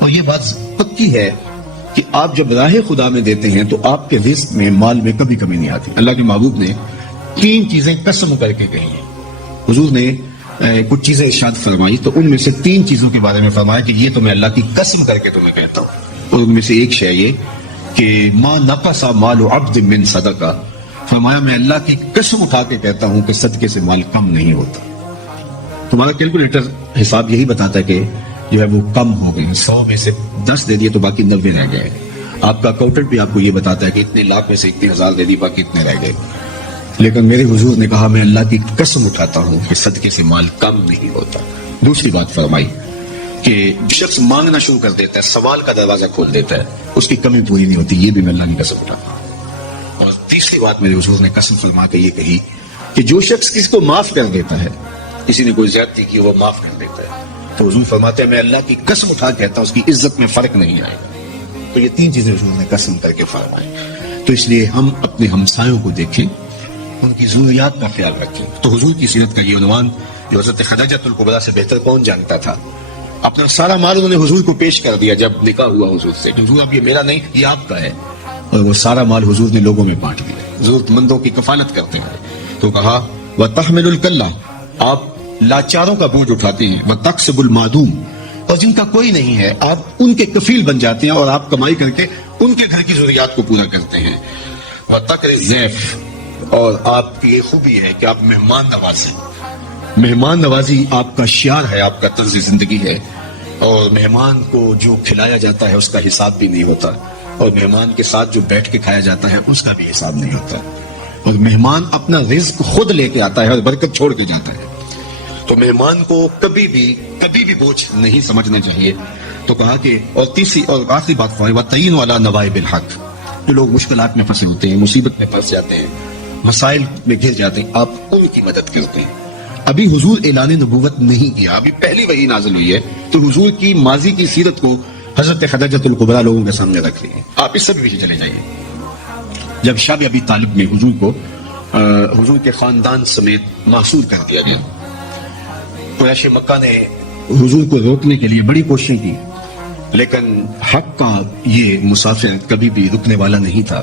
اور یہ بات پکی ہے کہ آپ جب راہ خدا میں دیتے ہیں تو آپ کے رزق میں مال میں کبھی کمی نہیں آتی. اللہ کے محبوب نے 3 چیزیں قسم کر کے کہی ہیں. حضور نے کچھ چیزیں ارشاد فرمائی تو ان میں سے 3 چیزوں کے بارے میں فرمایا کہ یہ تو میں اللہ کی قسم کر کے تمہیں کہتا ہوں. اور ان میں سے ایک شے یہ کہ ما نقص مال عبد من صدقہ. فرمایا میں اللہ کی قسم اٹھا کے کہتا ہوں کہ صدقے سے مال کم نہیں ہوتا. تمہارا کیلکولیٹر حساب یہی بتاتا ہے کہ جو ہے وہ کم ہو گئی. 100 میں سے 10 دے دیے تو باقی 90 رہ گئے. آپ کا اکاؤنٹنٹ بھی آپ کو یہ بتاتا ہے کہ اتنے لاکھ میں سے اتنے ہزار دے دی باقی اتنے رہ گئے. لیکن میرے حضور نے کہا میں اللہ کی قسم اٹھاتا ہوں کہ صدقے سے مال کم نہیں ہوتا. دوسری بات فرمائی کہ شخص مانگنا شروع کر دیتا ہے, سوال کا دروازہ کھول دیتا ہے, اس کی کمی پوری نہیں ہوتی. یہ بھی میں اللہ کی قسم اٹھاتا ہوں. اور تیسری بات میرے حضور نے قسم فرما کے یہ کہی کہ جو شخص کسی کو معاف کر دیتا ہے, کسی نے کوئی زیادتی کی وہ معاف کر دیتا ہے, تو حضور فرماتے ہیں میں اللہ کی قسم اٹھا کے کہتا ہوں اس کی عزت میں فرق نہیں آئے گا. تو یہ 3 چیزیں حضور نے قسم کر کے فرمائی. تو اس لیے ہم اپنے ہمسایوں کو دیکھیں, ان کی ضروریات کا خیال رکھیں. تو حضور کی سیرت کا یہ عنوان جو حضرت خدیجہ الکبریٰ سے بہتر کون جانتا تھا, اپنا سارا مال انہوں نے حضور کو پیش کر دیا جب نکاح ہوا حضور سے. حضور اب یہ میرا نہیں, یہ آپ کا ہے. اور وہ سارا مال حضور نے لوگوں میں بانٹ دیا, ضرورت مندوں کی کفالت کرتے ہیں. تو کہا وَتَحْمِلُ الْكَلَّةَ, آپ لاچاروں کا بوجھ اٹھاتے ہیں. وَتَقْسِبُ الْمَعْدُومَ, اور جن کا کوئی نہیں ہے آپ ان کے کفیل بن جاتے ہیں اور آپ کمائی کر کے ان کے گھر کی ضروریات کو پورا کرتے ہیں. وَتَقْرِ الضَّيْفَ, اور آپ کی یہ خوبی ہے کہ آپ مہمان نواز ہیں. مہمان نوازی آپ کا شعار ہے, آپ کا طرز زندگی ہے. اور مہمان کو جو کھلایا جاتا ہے اس کا حساب بھی نہیں ہوتا, اور مہمان کے ساتھ جو بیٹھ کے کھایا جاتا ہے اس کا بھی حساب نہیں ہوتا. اور مہمان اپنا رزق خود لے کے آتا ہے اور برکت چھوڑ کے جاتا ہے. تو مہمان کو کبھی بھی بوجھ نہیں سمجھنا چاہیے. تو کہا کہ اور تیسری اور آخری بات فرمائی وَتَعِينُ عَلَى نَوَائِبِ الْحَقِّ, جو لوگ مشکلات میں پھنسے ہوتے ہیں, مصیبت میں پھنس جاتے ہیں, مسائل میں گر جاتے ہیں, آپ ان کی مدد کرتے ہیں. ابھی حضور اعلان نبوت نہیں کیا, ابھی پہلی وحی نازل ہوئی ہے, تو حضور کی ماضی کی سیرت کو حضرت خدیجہ الکبریٰ لوگوں کے سامنے رکھ لی ہے. آپ اس سے بھی پیچھے چلے جائیے. جب شب ابی طالب میں حضور کو حضور کے خاندان سمیت محصور کر دیا گیا, قریش مکہ نے حضور کو روکنے کے لیے بڑی کوششیں کی, لیکن حق کا یہ مسافر کبھی بھی رکنے والا نہیں تھا.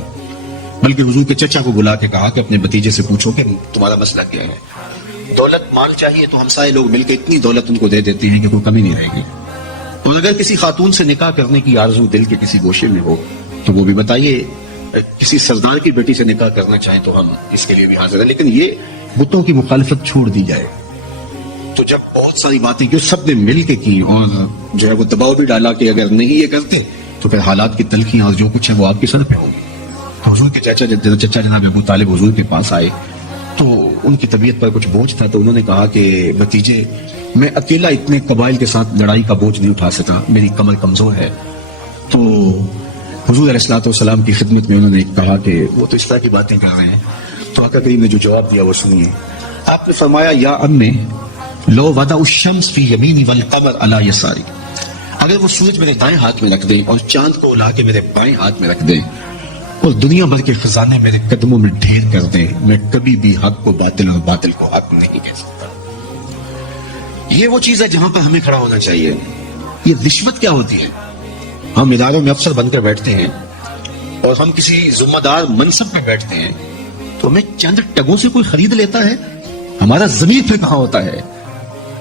بلکہ حضور کے چچا کو بلا کے کہا کہ اپنے بھتیجے سے پوچھو کہ تمہارا مسئلہ کیا ہے. دولت مال چاہیے تو ہمسائے لوگ مل کے اتنی دولت ان کو دے دیتے ہیں کہ کوئی کمی نہیں رہے گی. اور اگر کسی خاتون سے نکاح کرنے کی آرزو دل کے کسی گوشے میں ہو تو وہ بھی بتائیے. کسی سردار کی بیٹی سے نکاح کرنا چاہیں تو ہم اس کے لیے بھی حاضر ہیں, لیکن یہ بتوں کی مخالفت چھوڑ دی جائے. تو جب بہت ساری باتیں جو سب نے مل کے کی اور جو ہے وہ دباؤ بھی ڈالا کہ اگر نہیں یہ کرتے تو پھر حالات کی تلخیاں اور جو کچھ ہے وہ آپ کے سر پہ ہوگی. تو حضور کے چچا جناب ابو طالب حضور کے پاس آئے تو ان کی طبیعت پر کچھ بوجھ تھا. تو انہوں نے کہا کہ بھتیجے, میں اکیلا اتنے قبائل کے ساتھ لڑائی کا بوجھ نہیں اٹھا سکا, میری کمر کمزور ہے. تو حضور علیہ الصلوۃ والسلام کی خدمت میں انہوں نے کہا کہ وہ تو اس طرح کی باتیں کر رہے ہیں. تو آقا کریم نے جو جواب دیا وہ سنیے. آپ نے فرمایا یا امی لو وضع الشمس فی یمینی والقمر علی یساری, اگر وہ سورج میرے دائیں ہاتھ میں رکھ دیں اور چاند کو الا کے میرے بائیں ہاتھ میں رکھ دیں اور دنیا بھر کے خزانے میرے قدموں میں ڈھیر کر دیں, میں کبھی بھی حق کو باطل اور باطل کو حق نہیں کہہ سکتا. یہ وہ چیز ہے جہاں پر ہمیں کھڑا ہونا چاہیے. یہ رشوت کیا ہوتی ہے؟ ہم اداروں میں افسر بن کر بیٹھتے ہیں اور ہم کسی ذمہ دار منصب پہ بیٹھتے ہیں تو ہمیں چند ٹگوں سے کوئی خرید لیتا ہے, ہمارا ضمیر پھر کہاں ہوتا ہے؟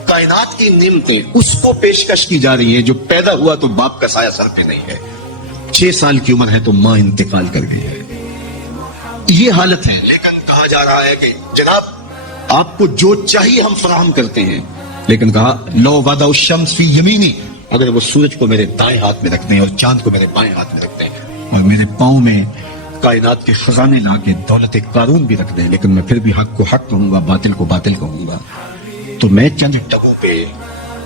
کائنات کی نعمتیں اس کو پیشکش کی جا رہی ہیں جو پیدا ہوا تو باپ کا سایہ سر پہ نہیں ہے, 6 سال کی عمر ہے تو ماں انتقال کر گئی ہے. یہ حالت ہے. لیکن کہا جا رہا ہے کہ جناب آپ کو جو چاہیے ہم فراہم کرتے ہیں, لیکن کہا لو وضع الشمس فی یمینی, اگر وہ سورج کو میرے دائیں ہاتھ میں رکھ دیں اور چاند کو میرے بائیں ہاتھ میں رکھ دیں اور میرے پاؤں میں کائنات کے خزانے لا کے دولت قارون بھی رکھ دیں, لیکن میں پھر بھی حق کو حق کہوں گا, باطل کو باطل کہوں گا, تو میں چند ٹگوں پہ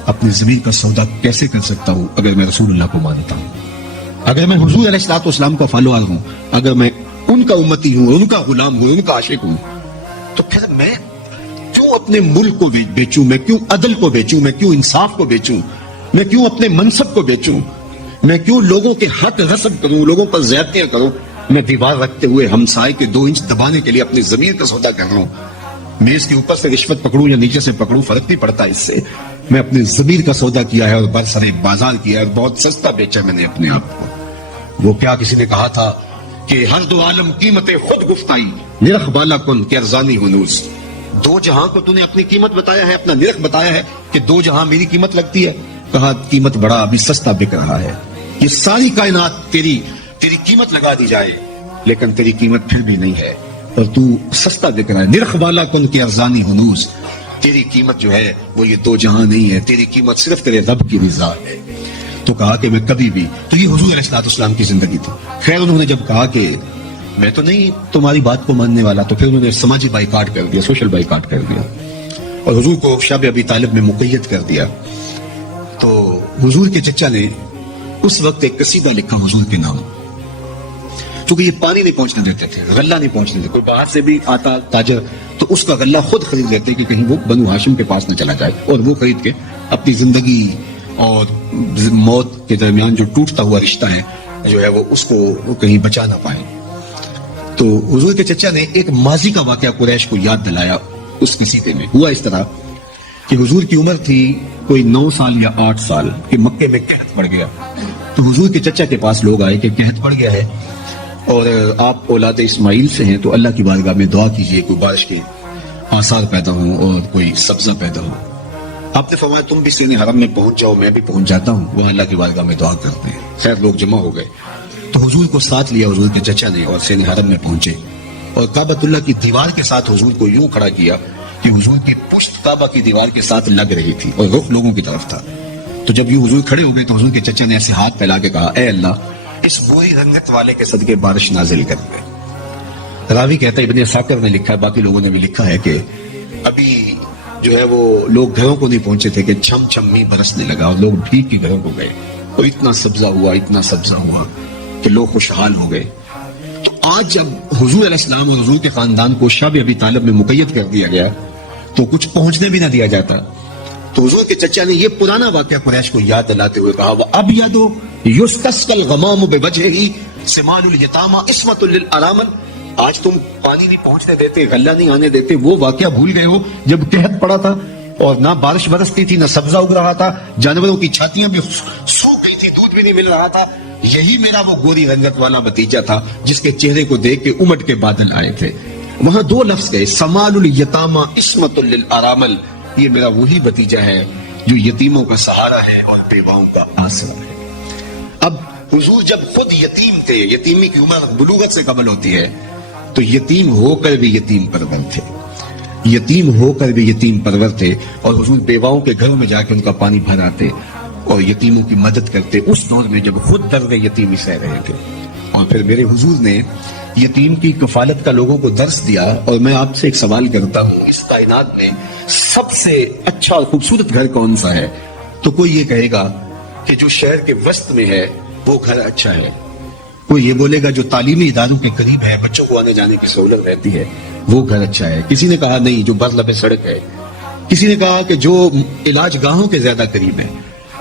اپنی زمین کا سودا کیسے کر سکتا ہوں اگر میں رسول اللہ کو مانتا ہوں, اگر میں حضور علیہ الصلوۃ والسلام کا فالوور ہوں, اگر میں ان کا امتی ہوں, ان کا غلام ہوں, ان کا عاشق ہوں, تو پھر میں کیوں اپنے ملک کو بیچوں, میں کیوں عدل کو بیچوں, میں کیوں انصاف کو بیچوں, میں کیوں اپنے منصب کو بیچوں, میں کیوں لوگوں کے حق غصب کروں, لوگوں پر زیادتیاں کروں. میں دیوار رکھتے ہوئے ہمسائے کے 2 انچ دبانے کے لیے اپنی ضمیر کا سودا کر رہا ہوں. میں اس کے اوپر سے رشوت پکڑوں یا نیچے سے پکڑوں فرق نہیں پڑتا اس سے, میں اپنے ضمیر کا سودا کیا ہے اور برسر بازار کیا ہے اور بہت سستا بیچا میں نے اپنے آپ کو۔ وہ کیا کسی نے کہا تھا کہ ہر دو عالم قیمت خود گفتائی، نرخ بالا کن کہ ارزانی ہنوز۔ دو جہاں کو تو نے اپنی قیمت بتایا ہے، اپنا نرخ بتایا ہے کہ دو جہاں میری قیمت لگتی ہے، کہا قیمت بڑا ابھی سستا بک رہا ہے، یہ ساری کائنات تیری قیمت لگا دی جائے لیکن تیری قیمت پھر بھی نہیں ہے اور تو سستا بک رہا ہے۔ نرخ بالا کن کہ ارزانی ہنوز، تیری قیمت جو ہے وہ یہ دو جہاں نہیں ہے، تیری قیمت صرف تیرے رب کی رضا ہے۔ تو کہا کہ میں کبھی بھی، تو یہ حضور علیہ السلام کی زندگی تھی۔ خیر انہوں نے جب کہا کہ میں تو نہیں تمہاری بات کو ماننے والا، تو پھر انہوں نے سماجی بائیکاٹ کر دیا، سوشل بائیکاٹ کر دیا اور حضور کو شب ابی طالب میں مقید کر دیا۔ تو حضور کے چچا نے اس وقت ایک قصیدہ لکھا حضور کے نام، چونکہ یہ پانی نہیں پہنچنے دیتے تھے، غلہ نہیں پہنچنے دیتے، کوئی باہر سے بھی آتا تاجر تو اس کا غلہ خود خرید لیتے کہ کہیں وہ بنو ہاشم کے پاس نہ چلا جائے، اور وہ خرید کے اپنی زندگی اور موت کے درمیان جو ٹوٹتا ہوا رشتہ ہے جو ہے وہ اس کو کہیں بچا نہ پائے۔ تو حضور کے چچا نے ایک ماضی کا واقعہ قریش کو یاد دلایا اس قصیدے میں۔ ہوا اس طرح کہ حضور کی عمر تھی کوئی 9 سال یا 8 سال کہ مکے میں قحط پڑ گیا، تو حضور کے چچا کے پاس لوگ آئے کہ قحط پڑ گیا ہے اور آپ اولاد اسماعیل سے ہیں، تو اللہ کی بارگاہ میں دعا کیجئے کوئی بارش کے آثار پیدا ہوں اور کوئی سبزہ پیدا ہو۔ آپ نے فرمایا تم بھی سین حرم میں پہنچ جاؤ، میں بھی پہنچ جاتا ہوں، وہ اللہ کی بارگاہ میں دعا کرتے ہیں۔ خیر لوگ جمع ہو گئے تو حضور کو ساتھ لیا حضور کے چچا نے اور سین حرم میں پہنچے اور کعبۃ اللہ کی دیوار کے ساتھ حضور کو یوں کھڑا کیا کہ حضور کی پشت کعبہ کی دیوار کے ساتھ لگ رہی تھی اور رخ لوگوں کی طرف تھا۔ تو جب یوں حضور کھڑے ہو گئے تو حضور کے چچا نے ایسے ہاتھ پھیلا کے کہا، اے اللہ اس بری رنگت والے کے صدقے بارش نازل کر دے۔ راوی کہتا ہے، ابن ساکر نے لکھا ہے، باقی لوگوں نے بھی لکھا ہے کہ ابھی جو ہے وہ لوگ گھروں کو نہیں پہنچے تھے کہ چھم چھم می برسنے لگا اور لوگ بھیگ کے گھروں کو گئے اور اتنا سبزہ ہوا کہ لوگ خوشحال ہو گئے۔ تو آج جب حضور علیہ السلام اور حضور کے خاندان کو شب ابی طالب میں مقید کر دیا گیا تو کچھ پہنچنے بھی نہ دیا جاتا، تو حضور کے چچا نے یہ پرانا واقعہ قریش کو یاد دلاتے ہوئے کہا، وَأَبْيَضُ يُسْتَسْقَى الْغَمَامُ بِوَجْهِهِ سِمَالُ الْيَتَامَى عِصْمَةٌ لِلْأَرَامِلِ۔ آج تم پانی نہیں پہنچنے دیتے، غلہ نہیں آنے دیتے، وہ واقعہ بھول گئے ہو جب قحط پڑا تھا اور نہ بارش برستی تھی، نہ سبزہ اگ رہا تھا، جانوروں کی چھاتیاں بھی سوکھ گئی تھی، دودھ بھی نہیں مل رہا تھا۔ یہی میرا وہ گوری رنگت والا بھتیجا تھا جس کے چہرے کو دیکھ کے امٹ کے بادل آئے تھے۔ وہاں دو لفظ گئے، سمال الیتامى عصمۃ للارامل، یہ میرا وہی بھتیجا ہے جو یتیموں کا سہارا ہے اور بیواؤں کا آسرا ہے۔ اب حضور جب خود یتیم تھے، یتیمی کی عمر بلوغت سے قبل ہوتی ہے، تو یتیم ہو کر بھی یتیم پرور تھے، یتیم ہو کر بھی یتیم پرور تھے، اور حضور بیواؤں کے گھروں میں جا کے ان کا پانی بھر آتے اور یتیموں کی مدد کرتے اس دور میں جب خود درد یتیمی سہ رہے تھے۔ اور پھر میرے حضور نے یتیم کی کفالت کا لوگوں کو درس دیا، اور میں آپ سے ایک سوال کرتا ہوں، اس کائنات میں سب سے اچھا اور خوبصورت گھر کون سا ہے؟ تو کوئی یہ کہے گا کہ جو شہر کے وسط میں ہے وہ گھر اچھا ہے، کوئی یہ بولے گا جو تعلیمی اداروں کے قریب ہے، بچوں کو آنے جانے کی سہولت رہتی ہے وہ گھر اچھا ہے، کسی نے کہا نہیں جو بر لبے سڑک ہے، کسی نے کہا کہ جو علاج گاہوں کے زیادہ قریب ہے،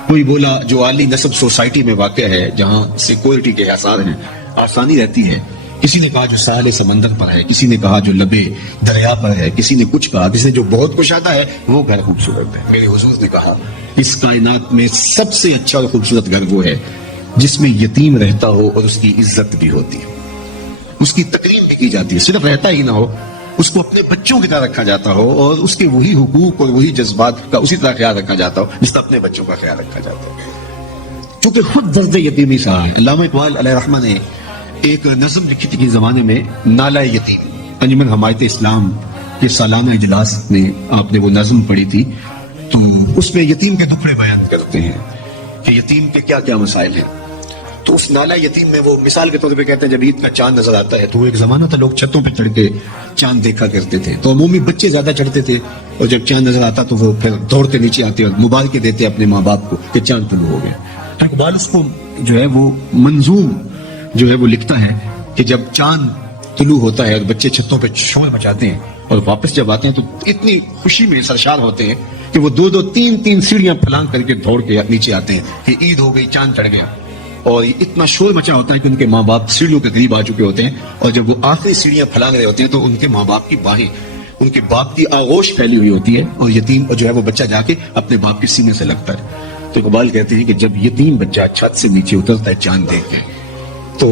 کوئی بولا جو عالی نسب سوسائٹی میں واقع ہے جہاں سیکورٹی کے آثار ہیں، آسانی رہتی ہے، کسی نے کہا جو ساحل سمندر پر ہے، کسی نے کہا جو لبے دریا پر ہے، کسی نے کچھ کہا، کسی نے جو بہت کشادہ ہے وہ گھر خوبصورت ہے۔ میرے حضور نے کہا اس کائنات میں سب سے اچھا اور خوبصورت گھر وہ ہے جس میں یتیم رہتا ہو اور اس کی عزت بھی ہوتی ہے، اس کی تکریم بھی کی جاتی ہے، صرف رہتا ہی نہ ہو، اس کو اپنے بچوں کی طرح رکھا جاتا ہو اور اس کے وہی حقوق اور وہی جذبات کا اسی طرح خیال رکھا جاتا ہو جس طرح اپنے بچوں کا خیال رکھا جاتا ہو۔ چونکہ خود درد یتیمی سہا ہے۔ علامہ اقبال علیہ رحمہ نے ایک نظم لکھی تھی کہ زمانے میں نالہ یتیم، انجمن حمایت اسلام کے سالانہ اجلاس میں آپ نے وہ نظم پڑھی تھی، تو اس میں یتیم کے دکھڑے بیان کرتے ہیں کہ یتیم کے کیا کیا مسائل ہیں۔ تو اس نالہ یتیم میں وہ مثال کے طور پہ کہتے ہیں جب عید کا چاند نظر آتا ہے تو وہ ایک زمانہ تھا لوگ چھتوں پہ چڑھ کے چاند دیکھا کرتے تھے، تو عمومی بچے زیادہ چڑھتے تھے، اور جب چاند نظر آتا تو وہ پھر دوڑتے نیچے آتے اور مبارکیں دیتے اپنے ماں باپ کو کہ چاند طلوع ہو گیا۔ تو اقبال اس کو جو ہے وہ منظوم جو ہے وہ لکھتا ہے کہ جب چاند طلوع ہوتا ہے اور بچے چھتوں پہ شور مچاتے ہیں اور واپس جب آتے ہیں تو اتنی خوشی میں سرشار ہوتے ہیں کہ وہ 2-2 3-3 سیڑھیاں پھلانگ کر کے دوڑ کے نیچے آتے ہیں کہ عید ہو گئی، چاند چڑھ گیا، اور اتنا شور مچا ہوتا ہے کہ ان کے ماں باپ سیڑھیوں کے قریب آ چکے ہوتے ہیں، اور جب وہ آخری سیڑھیاں پھلانگ رہے ہوتے ہیں تو ان کے ماں باپ کی باہیں ان کے باپ کی آغوش پھیلی ہوئی ہوتی ہے اور یتیم جو ہے وہ بچہ جا کے اپنے باپ کے سینے سے لگتا ہے. تو اقبال کہتے ہیں کہ جب یتیم بچہ چھت سے نیچے اترتا ہے چاند دیکھ کے تو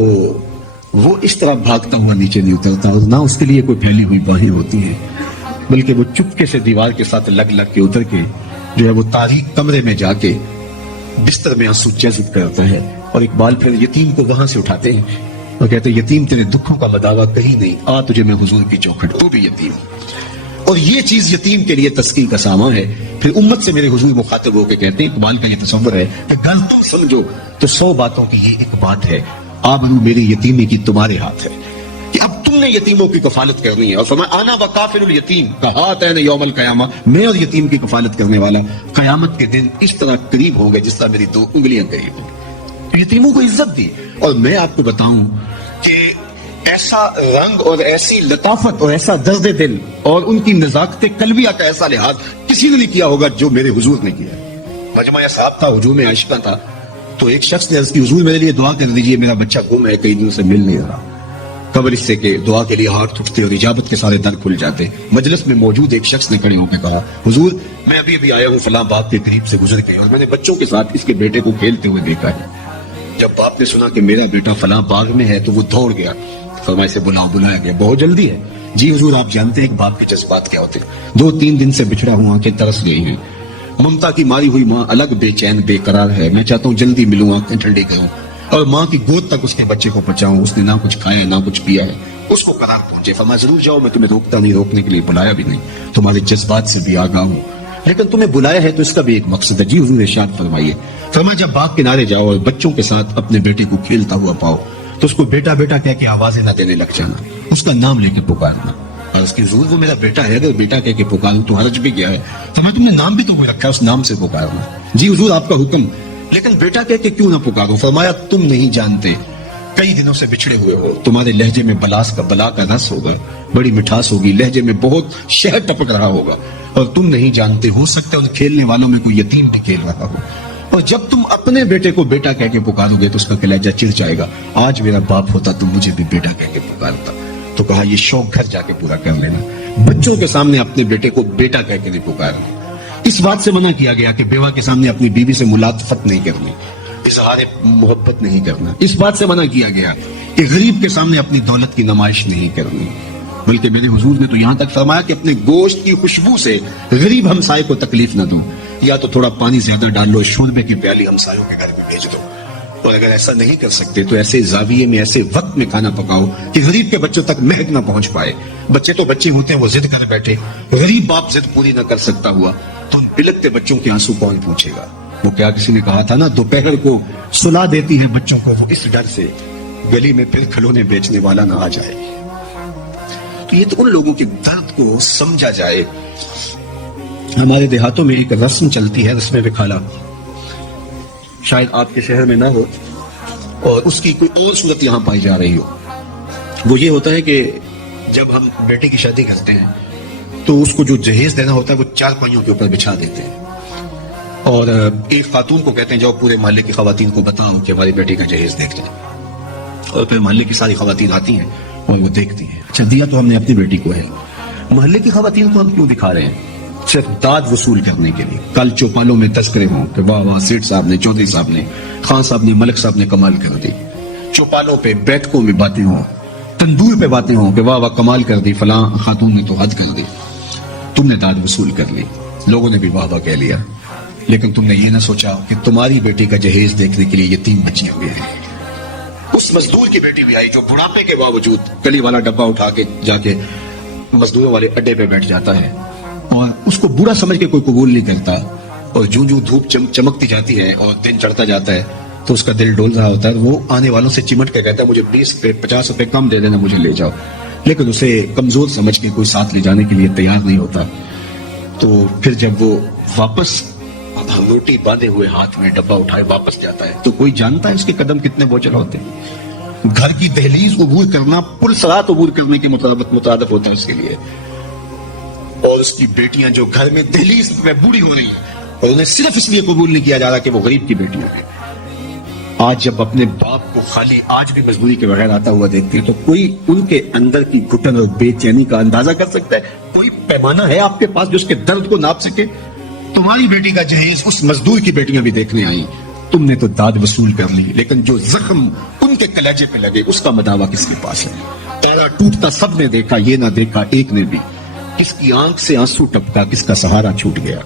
وہ اس طرح بھاگتا ہوا نیچے نہیں اترتا اور نہ اس کے لیے کوئی پھیلی ہوئی باہیں ہوتی ہیں, بلکہ وہ چپکے سے دیوار کے ساتھ لگ کے اتر کے جو ہے وہ تاریک کمرے میں جا کے بستر میں آنسو جذب کرتا ہے. اور اقبال پھر یتیم کو وہاں سے اٹھاتے ہیں اور کہتے ہیں یتیم تیرے دکھوں کا مداوا کہیں نہیں, آ تجھے میں حضور کی چوکھٹ, تو بھی یتیم. اور یہ چیز یتیم کے لیے تسکین کا سامان ہے. پھر امت سے میرے حضور مخاطب ہو کے کہتے ہیں, اقبال کا یہ تصور ہے کہ گر تم سمجھو تو 100 باتوں کی یہ ایک بات ہے, آبرو میری یتیمی کی تمہارے ہاتھ ہے, کہ اب تم نے یتیموں کی کفالت کرنی ہے. اور فرمایا آنا وکافل الیتیم کہاتین یوم القیامہ, میں اور یتیم کی کفالت کرنے والا قیامت کے دن اس طرح قریب ہوں گے جس طرح میری 2 انگلیاں قریب ہوں. یتیموں کو عزت دی. اور میں آپ کو بتاؤں کہ ایسا رنگ اور ایسی لطافت اور ایسا درد دل اور ان کی نزاکت قلبیہ کا ایسا لحاظ کسی نے نہیں کیا ہوگا جو میرے حضور نے کیا. مجمع صاحب تھا, ہجوم عائشہ تھا, تو ایک شخص نے عرض کی حضور میرے لیے دعا کر دیجئے, میرا بچہ گم ہے, کئی دنوں سے مل نہیں رہا. قبر اس سے کہ دعا کے لیے ہاتھ اٹھتے اور اجابت کے سارے در کھل جاتے. مجلس میں موجود ایک شخص نے کھڑے ہو کے کہا, حضور میں ابھی آیا ہوں فلاں باغ کے قریب سے گزر کے اور میں نے بچوں کے ساتھ اس کے بیٹے کو کھیلتے ہوئے دیکھا ہے. جب باپ نے سنا کہ میرا بیٹا فلاں باغ میں ہے تو وہ دوڑ گیا. فرمایا سے بلایا گیا, بہت جلدی ہے. جی حضور آپ جانتے ہیں کہ باپ کے جذبات کیا ہوتے ہیں. 2-3 دن سے بچھڑا ہوں, آنکھیں ترس گئی ہیں, ممتا کی ماری ہوئی ماں الگ بے چین بے قرار ہے, میں چاہتا ہوں جلدی ملوں, آنکھیں ٹھنڈی کروں اور ماں کی گود تک اس کے بچے کو پہنچاؤں. اس نے نہ کچھ کھایا نہ کچھ پیا ہے, اس کو قرار پہنچے. فرمایا ضرور جاؤ, میں تمہیں روکتا نہیں, روکنے کے لیے بلایا بھی نہیں, تمہارے جذبات سے بھی آگاہ ہوں, لیکن تمہیں بلایا ہے تو اس کا بھی ایک مقصد ہے. جی حضور ارشاد فرمائیے. فرمایا جب باغ کنارے جاؤ اور بچوں کے ساتھ اپنے بیٹے کو کھیلتا ہوا پاؤ تو اس کو بیٹا بیٹا کہہ کے آوازیں نہ دینے لگ جانا, اس کا نام لے کے پکارنا. اور اس کی حضور وہ میرا بیٹا ہے, اگر بیٹا کہہ کے پکاروں تو حرج بھی کیا ہے. فرمایا تم نے نام بھی تو کوئی رکھا ہے, اس نام سے پکارنا. جی حضور آپ کا حکم, لیکن بیٹا کہہ کے کیوں نہ پکارو. فرمایا تم نہیں جانتے, کئی دنوں سے بچھڑے ہوئے ہو, تمہارے لہجے میں بلا کا رس ہوگا, بڑی مٹھاس ہوگی, لہجے میں بہت شہد ٹپک رہا ہوگا, اور تم نہیں جانتے, ہو سکتا ہے ان کھیلنے والوں میں کوئی یتیم بھی کھیل رہا ہو. اور جب تم اپنے بیٹے کو بیٹا کہہ کے پکارو گے تو اس کا کلیجہ چڑ جائے گا. آج میرا باپ ہوتا تو مجھے بھی بیٹا کہہ کے پکارتا. تو کہا یہ شوق گھر جا کے پورا کر لینا, بچوں کے سامنے اپنے بیٹے کو بیٹا کہہ کے نہیں پکارنا. اس بات سے منع کیا گیا کہ بیوہ کے سامنے اپنی بیوی سے ملاطفت نہیں کرنی, اظہار محبت نہیں کرنا. اس بات سے منع کیا گیا کہ غریب کے سامنے اپنی دولت کی نمائش نہیں کرنی. بلکہ میرے حضور نے تو یہاں تک فرمایا کہ اپنے گوشت کی خوشبو سے غریب ہمسائے کو تکلیف نہ دو, یا تو تھوڑا پانی زیادہ ڈال لو, شوربے کی پیالی ہمسایوں کے گھر میں بھیج دو. اور اگر ایسا نہیں کر سکتے تو ایسے زاویے میں ایسے وقت میں کھانا پکاؤ کہ غریب کے بچوں تک مہک نہ پہنچ پائے. بچے تو بچے ہوتے ہیں, وہ ضد کر بیٹھے, غریب باپ ضد پوری نہ کر سکتا ہوا تو ان بلکتے بچوں کے آنسو کون پوچھے گا. وہ کیا کسی نے کہا تھا نا, دوپہر کو سلا دیتی ہے بچوں کو وہ اس ڈر سے گلی میں پھر کھلونے بیچنے والا نہ آ جائے. تو یہ تو ان لوگوں کے درد کو سمجھا جائے. ہمارے دیہاتوں میں ایک رسم چلتی ہے, رسم وکالہ, شاید آپ کے شہر میں نہ ہو اور اس کی کوئی اور صورت یہاں پائی جا رہی ہو. وہ یہ ہوتا ہے کہ جب ہم بیٹے کی شادی کرتے ہیں تو اس کو جو جہیز دینا ہوتا ہے وہ 4 پائیوں کے اوپر بچھا دیتے ہیں, اور ایک خاتون کو کہتے ہیں جاؤ پورے محلے کی خواتین کو بتاؤ کہ ہماری بیٹی کا جہیز دیکھ لیں. اور پھر محلے کی ساری خواتین آتی ہیں اور وہ دیکھتی ہیں. اچھا دیا تو ہم نے اپنی بیٹی کو ہے, محلے کی خواتین کو ہم کیوں دکھا رہے ہیں؟ صرف داد وصول کرنے کے لیے. کل چوپالوں میں تذکرے ہوں کہ واہ واہ سیٹ صاحب نے, چودھری صاحب نے, خان صاحب نے, ملک صاحب نے کمال کر دی. چوپالوں پہ بیٹھکوں میں باتیں ہوں, تندور پہ باتیں ہوں کہ واہ واہ کمال کر دی, فلاں خاتون نے تو حد کر دی. تم نے داد وصول کر لی, لوگوں نے بھی واہ واہ کہہ لیا, لیکن تم نے یہ نہ سوچا کہ تمہاری بیٹی کا جہیز دیکھنے کے لیے یتیم بچے ہوئے ہیں. اس مزدور کی بیٹی بھی آئی جو بڑھاپے کے باوجود کلی والا ڈبہ اٹھا کے جا کے مزدوروں والے اڈے پہ بیٹھ جاتا ہے, اور اس کو برا سمجھ کے کوئی قبول نہیں کرتا. اور جو دھوپ چمکتی جاتی ہے اور دن چڑھتا جاتا ہے تو اس کا دل ڈول رہا ہوتا ہے. وہ آنے والوں سے چمٹ کے کہتا ہے مجھے 20 روپے 50 روپے کم دے دینا, مجھے لے جاؤ. لیکن اسے کمزور سمجھ کے کوئی ساتھ لے جانے کے لیے تیار نہیں ہوتا. تو پھر جب وہ واپس روٹی باندھے ہوئے ہاتھ میں ڈبہ اٹھائے واپس جاتا ہے تو کوئی جانتا ہے اس کے قدم کتنے بوجھل ہوتے ہیں. گھر کی دہلیز عبور کرنا پل صراط عبور کرنے کے مترادف ہوتا ہے اس کے لیے. اور اس کی بیٹیاں جو گھر میں دہلیز میں بوڑھی ہو رہی ہیں اور انہیں صرف اس لیے قبول نہیں کیا جا رہا کہ وہ غریب کی بیٹی ہوگی. آج جب اپنے باپ کو خالی آج بھی مزدوری کے بغیر آتا ہوا دیکھتے ہیں تو کوئی ان کے اندر کی گھٹن اور بے چینی کا اندازہ کر سکتا ہے؟ کوئی پیمانہ ہے آپ کے پاس جو اس کے درد کو ناپ سکے؟ تمہاری بیٹی کا جہیز اس مزدور کی بیٹیاں بھی دیکھنے آئیں، تم نے تو داد وصول کر لی، لیکن جو زخم ان کے کلیجے پہ لگے اس کا مداوا کس کے پاس ہے؟ تیرا ٹوٹتا سب نے دیکھا، یہ نہ دیکھا ایک نے بھی، کس کی آنکھ سے آنسو ٹپکا، کس کا سہارا چھوٹ گیا۔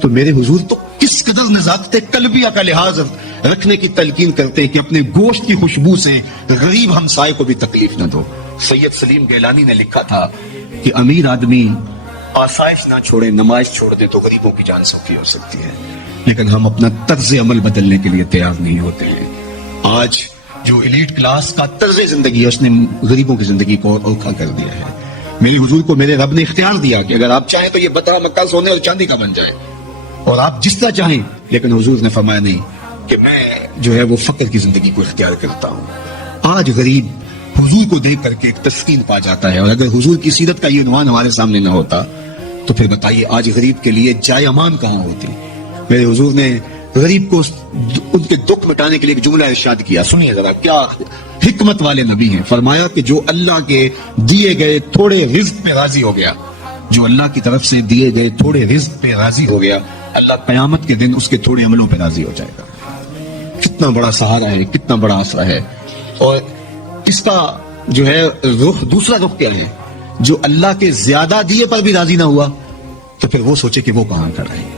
تو میرے حضور تو کس قدر نزاکت قلبیہ کا لحاظ رکھنے کی تلقین کرتے ہیں کہ اپنے گوشت کی خوشبو سے غریب ہمسائے کو بھی تکلیف نہ دو۔ سید سلیم گیلانی نے لکھا تھا کہ امیر آدمی آسائش نہ چھوڑے، نمائش چھوڑ دے تو غریبوں کی جان سوکھی ہو سکتی ہے، لیکن ہم اپنا طرز عمل بدلنے کے لیے تیار نہیں ہوتے ہیں۔ آج جو ایلیٹ کلاس کا طرز زندگی ہے اس نے غریبوں کی زندگی کو اوکھا کر دیا ہے۔ میرے حضور کو میرے رب نے اختیار دیا کہ اگر آپ چاہیں تو یہ بتا مکہ سونے اور چاندی کا بن جائے، اور آپ جس طرح چاہیں، لیکن حضور نے فرمایا نہیں کہ میں جو ہے وہ فقر کی زندگی کو اختیار کرتا ہوں۔ آج غریب حضور کو دیکھ کر کے ایک تسکین پا جاتا ہے، اور اگر حضور کی سیرت کا یہ عنوان ہمارے سامنے نہ ہوتا تو پھر بتائیے آج غریب کے لیے جائے امان کہاں ہوتی؟ میرے حضور نے غریب کو ان کے دکھ مٹانے کے لیے ایک جملہ ارشاد کیا، سنیے ذرا، کیا حکمت والے نبی ہیں۔ فرمایا کہ جو اللہ کے دیے گئے تھوڑے رزق پہ راضی ہو گیا، جو اللہ کی طرف سے دیے گئے تھوڑے رزق پہ راضی ہو گیا، اللہ قیامت کے دن اس کے تھوڑے عملوں پہ راضی ہو جائے گا۔ کتنا بڑا سہارا ہے، کتنا بڑا آسرا ہے۔ اور اس کا جو ہے رخ، دوسرا رخ کیا ہے؟ جو اللہ کے زیادہ دیے پر بھی راضی نہ ہوا تو پھر وہ سوچے کہ وہ کہاں کر رہے ہیں۔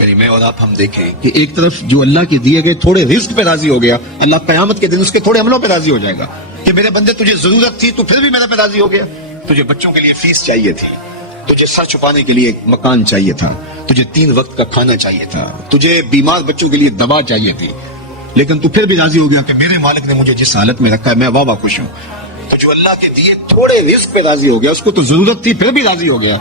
یعنی میں اور آپ ہم دیکھیں کہ ایک طرف جو اللہ کے دیے گئے تھوڑے رزق پہ راضی ہو گیا، اللہ قیامت کے دن اس کے تھوڑے عملوں پہ راضی ہو جائے گا کہ میرے بندے تجھے ضرورت تھی تو پھر بھی میرے پہ راضی ہو گیا، تجھے بچوں کے لیے فیس چاہیے تھی، تجھے سر چھپانے کے لیے ایک مکان چاہیے تھا، تجھے 3 وقت کا کھانا چاہیے تھا، تجھے بیمار بچوں کے لیے دوا چاہیے تھی، لیکن تو پھر بھی راضی ہو گیا کہ میرے مالک نے مجھے جس حالت میں رکھا ہے میں واہ خوش ہوں۔ تو جو اللہ کے دیے تھوڑے رزق پہ راضی ہو گیا، اس کو تو ضرورت تھی پھر بھی راضی ہو گیا،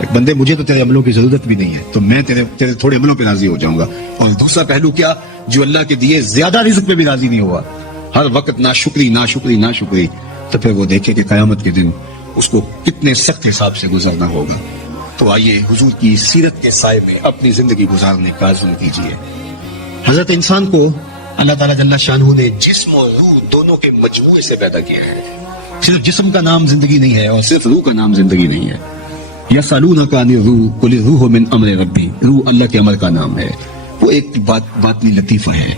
ایک بندے مجھے تو تیرے عملوں کی ضرورت بھی نہیں ہے تو میں تیرے تھوڑے عملوں پہ راضی ہو جاؤں گا۔ اور دوسرا پہلو کیا؟ جو اللہ کے دیے زیادہ رزق پہ بھی راضی نہیں ہوا، ہر وقت ناشکری ناشکری ناشکری، تو پھر وہ دیکھے کہ قیامت کے دن اس کو کتنے سخت حساب سے گزرنا ہوگا۔ تو آئیے حضور کی سیرت کے سائے میں اپنی زندگی گزارنے کا عزم کیجیے۔ حضرت انسان کو اللہ تعالیٰ جل شانہ نے جسم اور روح دونوں کے مجموعے سے پیدا کیا ہے۔ صرف جسم کا نام زندگی نہیں ہے اور صرف روح کا نام زندگی نہیں ہے۔ یسألونک عن الروح قل الروح من امر ربی، روح اللہ کے امر کا نام ہے، وہ ایک باطنی لطیفہ ہے۔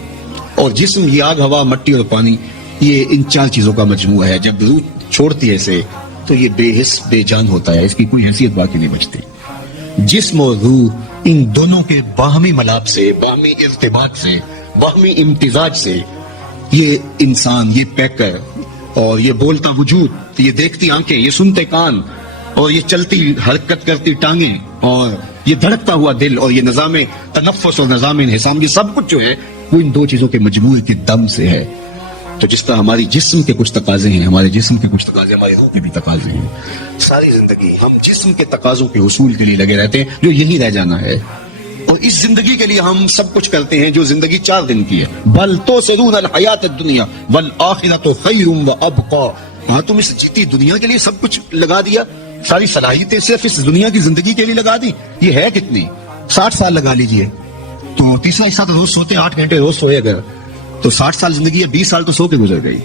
اور جسم یہ آگ، ہوا، مٹی اور پانی، یہ ان 4 چیزوں کا مجموعہ ہے۔ جب روح چھوڑتی ہے اسے تو یہ بے حس بے جان ہوتا ہے، اس کی کوئی حیثیت باقی نہیں بچتی۔ جسم اور روح ان دونوں کے باہمی ملاپ سے، باہمی ارتباط سے، باہمی امتزاج سے یہ انسان، یہ پیکر اور یہ بولتا وجود، یہ دیکھتی آنکھیں، یہ سنتے کان اور یہ چلتی حرکت کرتی ٹانگیں اور یہ دھڑکتا ہوا دل اور یہ نظام تنفس اور نظام انحسام، یہ سب کچھ جو ہے وہ ان 2 چیزوں کے مجموعے کے دم سے ہے۔ تو جس طرح ہماری جسم کے کچھ تقاضے ہیں، ہمارے جسم کے کچھ تقاضے ہماری روح کے بھی تقاضے ہیں۔ ساری زندگی ہم جسم کے تقاضوں کے حصول کے لیے لگے رہتے ہیں جو یہی رہ جانا ہے، اور اس زندگی کے لیے ہم سب کچھ کرتے ہیں جو زندگی 4 دن کی ہے۔ بل تؤثرون الحیات الدنیا والآخرۃ خیر وابقی، ہاں تم اس جیتی دنیا کے لیے سب کچھ لگا دیا، ساری صلاحیتیں صرف اس دنیا کی زندگی کے لیے لگا دی۔ یہ ہے کتنی؟ 60 سال لگا لیجئے، تو تیسرا حصہ تو روز سوتے 8 گھنٹے روز سوئے، اگر تو 60 سال زندگی ہے، 20 سال تو سو کے گزر گئی۔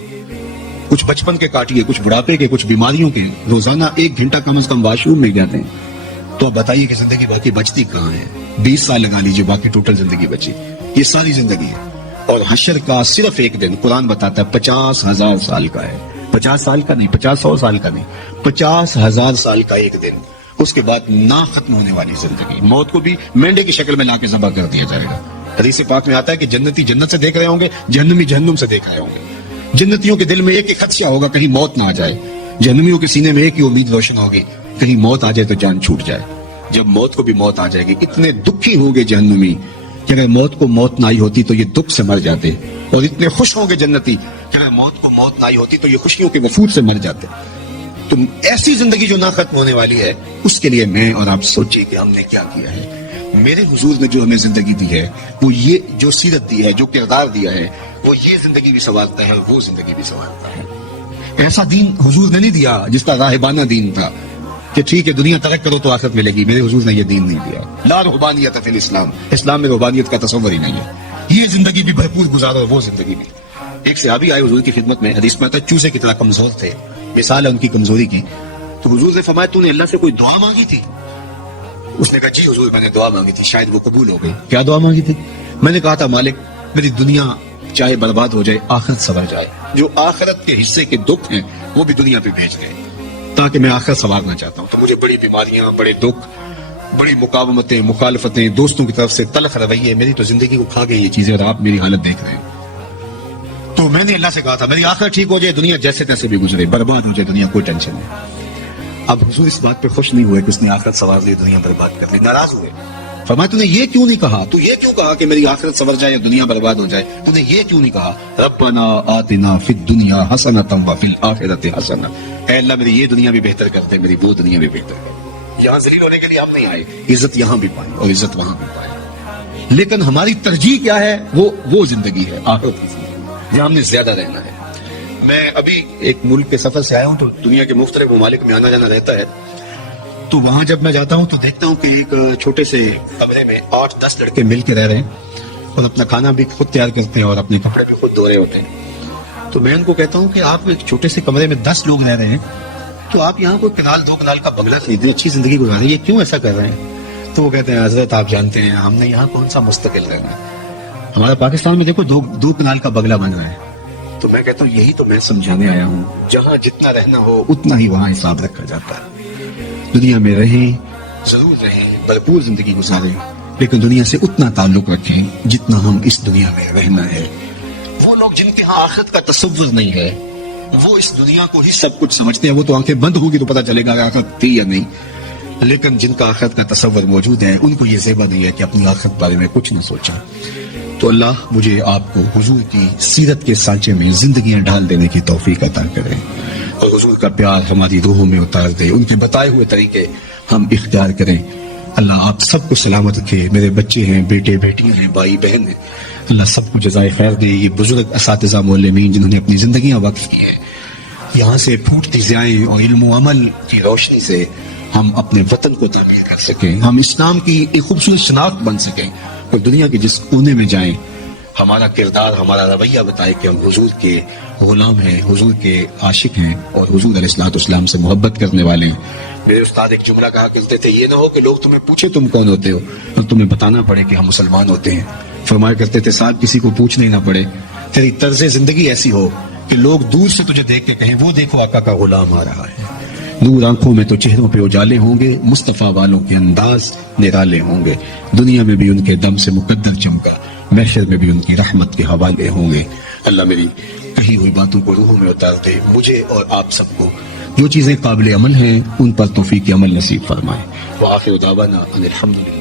کچھ بچپن کے کاٹیے، کچھ بڑھاپے کے، کچھ بیماریوں کے، روزانہ 1 گھنٹہ کم از کم واش روم میں جاتے ہیں، تو اب بتائیے کہ زندگی باقی بچتی کہاں ہے؟ 20 سال لگا لیجئے، باقی ٹوٹل زندگی بچی، یہ ساری زندگی ہے۔ اور حشر کا صرف ایک دن قرآن بتاتا ہے 50,000 سال کا ہے، 50 سال کا نہیں، 100 سال کا نہیں، 50,000 سال کا ایک دن۔ اس کے بعد نہ ختم ہونے والی زندگی، موت کو بھی مینڈے کی شکل میں لا کے ذبح کر دیا جائے گا۔ حدیث پاک میں آتا ہے کہ جنتی جنت سے دیکھ رہے ہوں گے، جہنمی جہنم سے دیکھ رہے ہوں گے۔ جنتیوں کے دل میں ایک ہی خدشہ ہوگا کہیں موت نہ آ جائے، جہنمیوں کے سینے میں ایک ہی امید روشن ہوگی کہیں موت آ جائے تو جان چھوٹ جائے۔ جب موت کو بھی موت آ جائے گی، اتنے دکھی ہوں گے جہنمی کہ اگر موت کو موت نہ آئی ہوتی تو یہ دکھ سے مر جاتے، اور اتنے خوش ہوں گے جنتی کہ اگر موت کو موت نہ آئی ہوتی تو یہ خوشیوں کے وفود سے مر جاتے۔ تو ایسی زندگی جو نہ ختم ہونے والی ہے، اس کے لیے میں اور آپ سوچیں کہ ہم نے کیا کیا ہے۔ میرے حضور نے جو ہمیں زندگی دی ہے، وہ یہ جو سیرت دی ہے، جو کردار دیا ہے، وہ یہ زندگی بھی سنوارتا ہے اور وہ زندگی بھی سنوارتا ہے۔ ایسا دین حضور نے نہیں دیا جس کا راہبانہ دین تھا کہ ٹھیک ہے دنیا ترک کرو تو آخرت ملے گی۔ میرے حضور نے یہ دین نہیں دیا۔ لا رہبانیت فی الاسلام، اسلام میں رہبانیت کا تصور ہی نہیں ہے۔ یہ زندگی بھی بھرپور گزارو وہ زندگی بھی. ایک صحابی آئے حضور کی خدمت میں، حدیث میں آتا ہے چوزے کی طرح کمزور تھے، مثال ہے ان کی کمزوری کی. تو حضور نے فرمایا تو نے اللہ سے کوئی دعا مانگی تھی؟ اس نے کہا جی حضور میں نے دعا مانگی تھی، شاید وہ قبول ہو گئی. کیا دعا مانگی تھی؟ میں نے کہا تھا مالک میری دنیا چاہے برباد ہو جائے آخرت سنور جائے، جو آخرت کے حصے کے دکھ ہیں وہ بھی دنیا پہ بھیج گئے تاکہ میں آخرت سنوارنا چاہتا ہوں. تو مجھے بڑی بیماریاں، بڑے دکھ، بڑی مقاومتیں، مخالفتیں، دوستوں کی طرف سے تلخ رویے، میری تو زندگی کو کھا گئی یہ چیزیں، اور آپ میری حالت دیکھ رہے ہیں. تو میں نے اللہ سے کہا تھا میری آخرت ٹھیک ہو جائے، دنیا جیسے تیسے بھی گزرے، برباد ہو جائے دنیا، کوئی ٹینشن نہیں. اب حضور اس بات پہ خوش نہیں ہوئے کہ اس نے آخرت سنوار لی، دنیا برباد کر لی، ناراض ہوئے. فرمایا تو نے یہ کیوں نہیں کہا، تو یہ کیوں کہا کہ میری آخرت سنور جائے یا دنیا برباد ہو جائے، تو نے یہ کیوں نہیں کہا ربنا آتنا فی الدنیا حسنۃ وفی الآخرۃ حسنۃ، اے اللہ میری یہ دنیا بھی بہتر کر دے، میری وہ دنیا بھی بہتر کر دے. یہاں ذلیل ہونے کے لیے ہم نہیں آئے، عزت یہاں بھی پائے اور عزت وہاں بھی پائے. لیکن ہماری ترجیح کیا ہے؟ وہ زندگی ہے آخرت کی زندگی جہاں ہم نے زیادہ رہنا ہے. میں ابھی ایک ملک کے سفر سے آیا ہوں، تو دنیا کے مختلف ممالک میں آنا جانا رہتا ہے. تو وہاں جب میں جاتا ہوں تو دیکھتا ہوں کہ ایک چھوٹے سے کمرے میں 8-10 لڑکے مل کے رہ رہے ہیں اور اپنا کھانا بھی خود تیار کرتے ہیں اور اپنے کپڑے بھی خود دھو رہے ہوتے ہیں. تو میں ان کو کہتا ہوں کہ آپ ایک چھوٹے سے کمرے میں 10 لوگ رہ رہے ہیں، تو آپ یہاں کوئی کنال 2 کنال کا بنگلہ خریدیں، اچھی زندگی گزاریں، یہ کیوں ایسا کر رہے ہیں؟ تو وہ کہتے ہیں حضرت آپ جانتے ہیں ہم نے یہاں کون سا مستقل رہنا ہے، ہمارا پاکستان میں دیکھو 2 کنال کا بنگلہ بن رہا ہے. تو میں کہتا ہوں یہی تو میں سمجھانے آیا ہوں، جہاں جتنا رہنا ہو اتنا ہی وہاں حساب رکھا جاتا ہے. دنیا میں رہیں، ضرور رہیں، بھرپور زندگی گزاریں، لیکن دنیا سے اتنا تعلق رکھیں جتنا ہم اس دنیا میں رہنا ہے. وہ لوگ جن کے ہاں آخرت کا تصور نہیں ہے وہ اس دنیا کو ہی سب کچھ سمجھتے ہیں، وہ تو آنکھیں بند ہوگی تو پتہ چلے گا کہ آخرت تھی یا نہیں. لیکن جن کا آخرت کا تصور موجود ہے ان کو یہ زیبا نہیں ہے کہ اپنی آخرت بارے میں کچھ نہ سوچا. تو اللہ مجھے آپ کو حضور کی سیرت کے سانچے میں زندگیاں ڈال دینے کی توفیق عطا کرے اور حضور کا پیار ہماری روحوں میں اتار دے، ان کے بتائے ہوئے طریقے ہم اختیار کریں. اللہ آپ سب کو سلامت رکھے، میرے بچے ہیں، بیٹے بیٹیاں ہیں، بھائی بہن ہیں، اللہ سب کو جزائے خیر دے. یہ بزرگ اساتذہ معلمین جنہوں نے اپنی زندگیاں وقف کی ہیں، یہاں سے پھوٹتی ضیائیں اور علم و عمل کی روشنی سے ہم اپنے وطن کو تعمیر کر سکیں، ہم اسلام کی ایک خوبصورت شناخت بن سکیں، اور دنیا کے جس کونے میں جائیں ہمارا کردار، ہمارا رویہ بتائے کہ ہم حضور کے غلام ہیں، حضور کے عاشق ہیں اور حضور علیہ الصلوۃ والسلام سے محبت کرنے والے ہیں. میرے استاد ایک جملہ کہا کرتے تھے، یہ نہ ہو کہ لوگ تمہیں پوچھے تم کون ہوتے ہو اور تمہیں بتانا پڑے کہ ہم مسلمان ہوتے ہیں. فرمایا کرتے تھے صاحب کسی کو پوچھنا ہی نہ پڑے، تیری طرز زندگی ایسی ہو کہ لوگ دور سے تجھے دیکھ کے کہیں وہ دیکھو آقا کا غلام آ رہا ہے. نور آنکھوں میں تو چہروں پہ اجالے ہوں گے، مصطفیٰ والوں کے انداز نرالے ہوں گے. دنیا میں بھی ان کے دم سے مقدر چمکا، محشر میں بھی ان کی رحمت کے حوالے ہوں گے. اللہ میری کہی ہوئی باتوں کو روحوں میں اتار دے، مجھے اور آپ سب کو جو چیزیں قابل عمل ہیں ان پر توفیق عمل نصیب فرمائے. وآخر دعوانا ان الحمدللہ.